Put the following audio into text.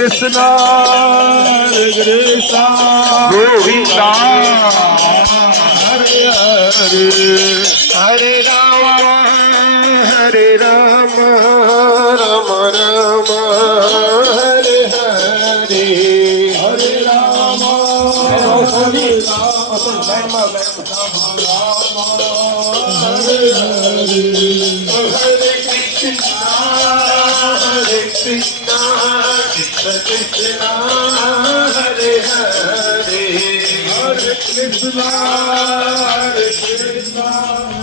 Krishna, Hare Krishna, Govinda, Hare Hare, Hare Rama, Hare Rama, Rama Rama, Hare Hare, Hare Rama, Hare Rama, Hare Hare, Hare Krishna, Hare Krishna. Krishna, Hare Hare, Hare Krishna, Hare Krishna.